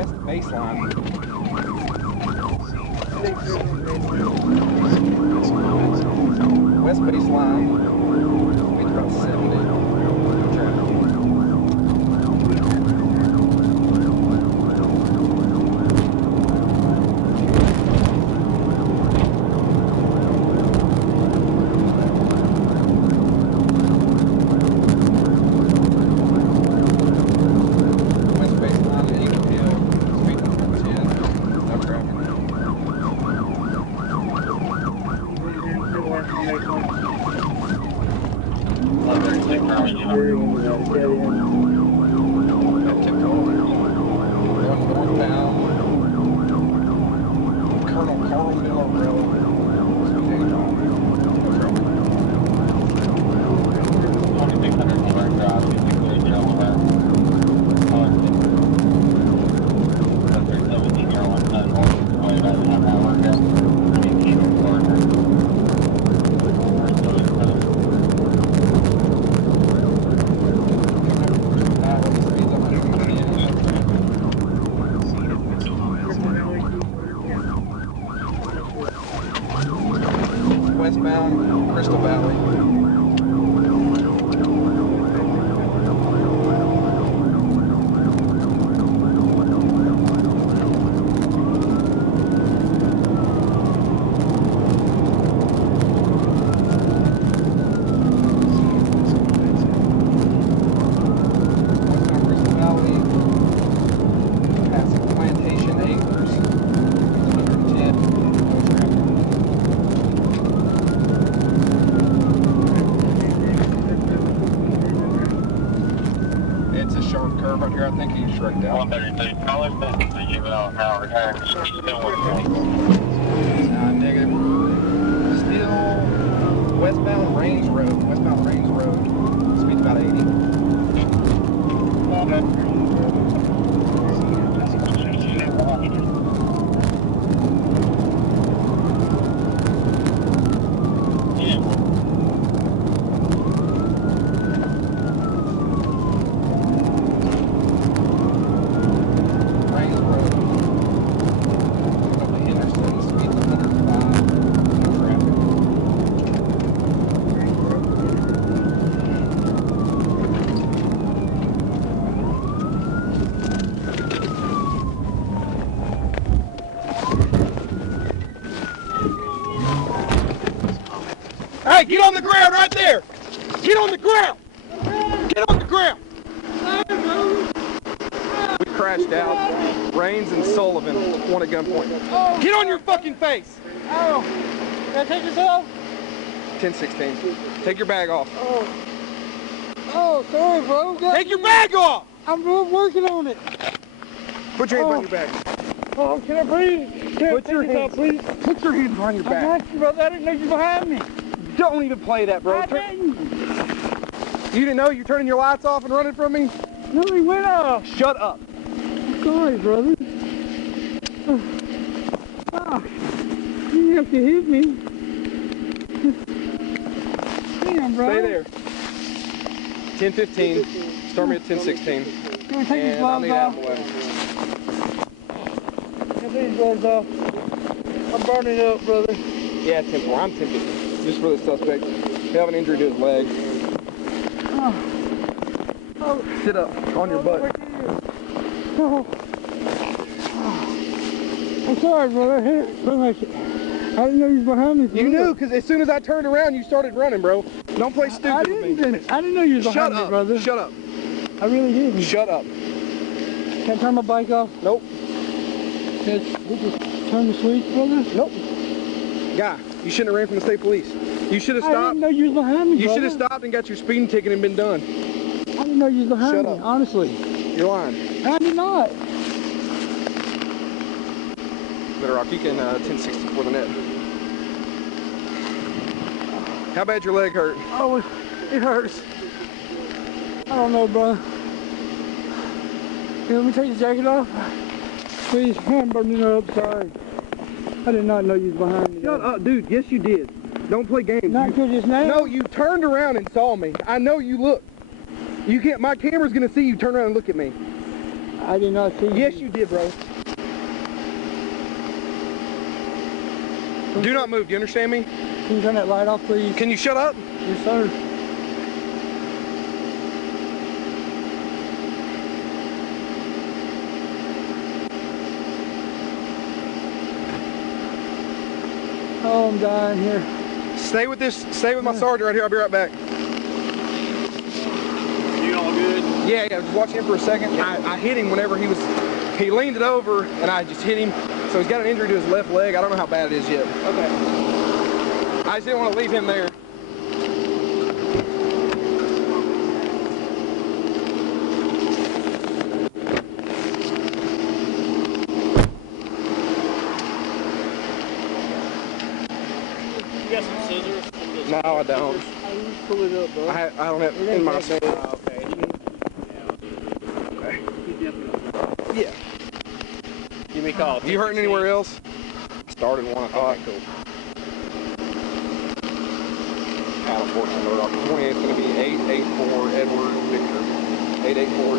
west baseline. West baseline. Speed's about 70. I think he's wrecked out. 132, call him back to you about an hour. He's still working. Negative. Still westbound Rains Road. Westbound Rains Road. Speed's about 80. Hey, get on the ground right there! Get on the ground! Get on the ground! We crashed out. Rains and Sullivan, one at gunpoint. Get on your fucking face! Oh, can I take this off? 1016. Take your bag off. Oh, sorry, bro. Take your bag off! I'm working on it. Put your hands on your bag. Oh, can I breathe? Put your hands, please. Put your hands behind your back. I got you, brother. I didn't know you were behind me. Don't even play that, bro. I didn't. You didn't know you're turning your lights off and running from me? No, he went off. Shut up. I'm sorry, brother. Oh, you have to hit me. Damn, bro. Stay there. 1015. Start me at 1016. Can I take these gloves off? Get these gloves off. I'm burning up, brother. Yeah, 10-4. I'm 1015. Just for the suspect. We have an injury to his leg. Sit up on your butt. I'm sorry, brother. I didn't know you was behind me. You knew, because as soon as I turned around, you started running, bro. Don't play stupid with me. I didn't know you was behind me, brother. Shut up. I really didn't. Shut up. Can I turn my bike off? Nope. We just turn the switch, brother? Nope. Guy, you shouldn't have ran from the state police. You should have stopped. I didn't know you was behind me, You should have stopped and got your speeding ticket and been done. I didn't know you was behind me, honestly. You're lying. I did not. Better rock, you can 1060 for the net. How bad your leg hurt? Oh, it hurts. I don't know, bro. Hey, let me take the jacket off. Please, I'm burning up, sorry. I did not know you was behind me. Shut up, dude. Yes, you did. Don't play games. Not until just now? No, you turned around and saw me. I know you looked. You can't. My camera's gonna see you turn around and look at me. I did not see you. Yes, you did, bro. Do not move. Do you understand me? Can you turn that light off, please? Can you shut up? Yes, sir. Oh, I'm dying here. Stay with my sergeant right here. I'll be right back. You all good? Yeah, just watch him for a second. I hit him whenever he leaned it over and I just hit him. So he's got an injury to his left leg. I don't know how bad it is yet. Okay. I just didn't want to leave him there. You got some scissors? No, I don't. I just pull it up, bro. I don't have in my set. Okay. Yeah. Give me a call. You hurting anywhere else? I started 1 o'clock. Okay, cool. Out of 14 Road. 28 is going to be 884 Edward Victor. 884